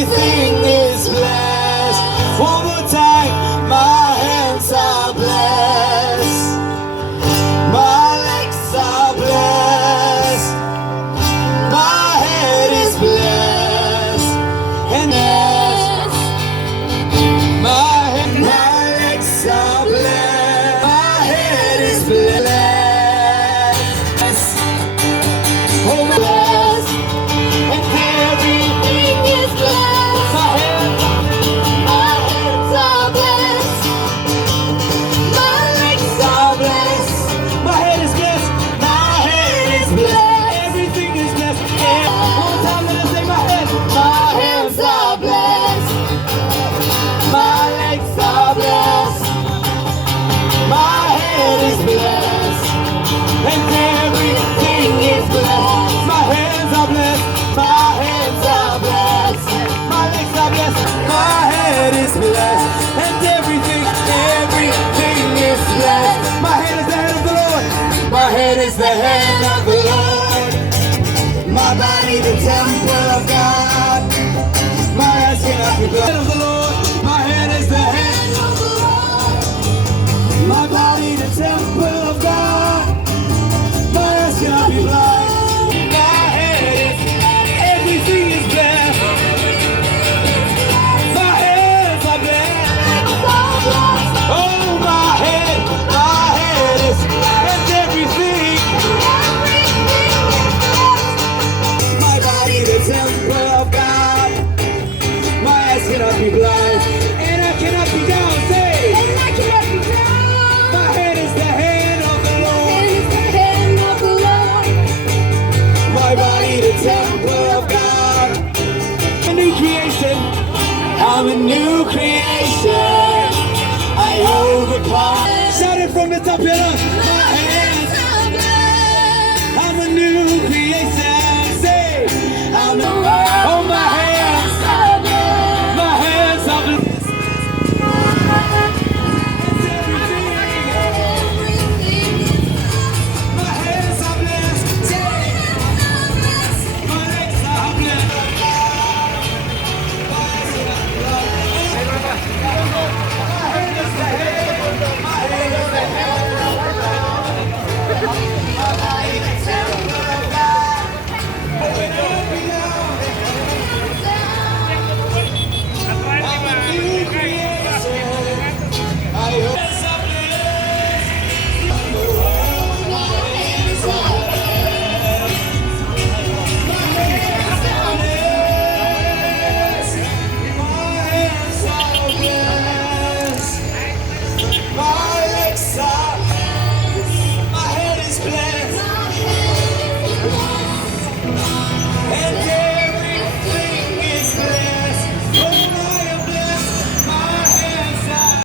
everything is blessed. One more time, my hands are blessed. My legs are blessed. My head is blessed. And yes, my legs are blessed. My head is blessed. Oh, my blessed. And everything is blessed. My hands are blessed. My legs are blessed. My head is blessed. My head is blessed. Everything is blessed. One time, let us say my head. My hands are blessed. My legs are blessed. My head is blessed. And everything is blessed. My hands are blessed. My hands are blessed. My legs are blessed. My head is blessed. And everything is blessed. My head is the hand of the Lord. My head is the hand of the Lord. My body the temple of God. My eyes cannot be blind. Of the Lord. My head is the hand of the Lord. My body the temple of God. My eyes cannot be blind. My head is, everything is blessed. My hands are blessed. Oh, my head is, and everything. My body the temple of God. My eyes cannot be blind, and I cannot be down. Say, my head is the hand of the Lord. My body the temple of God. A new creation. I'm a new creation. I overcome. Shout it from the top, Hannah. My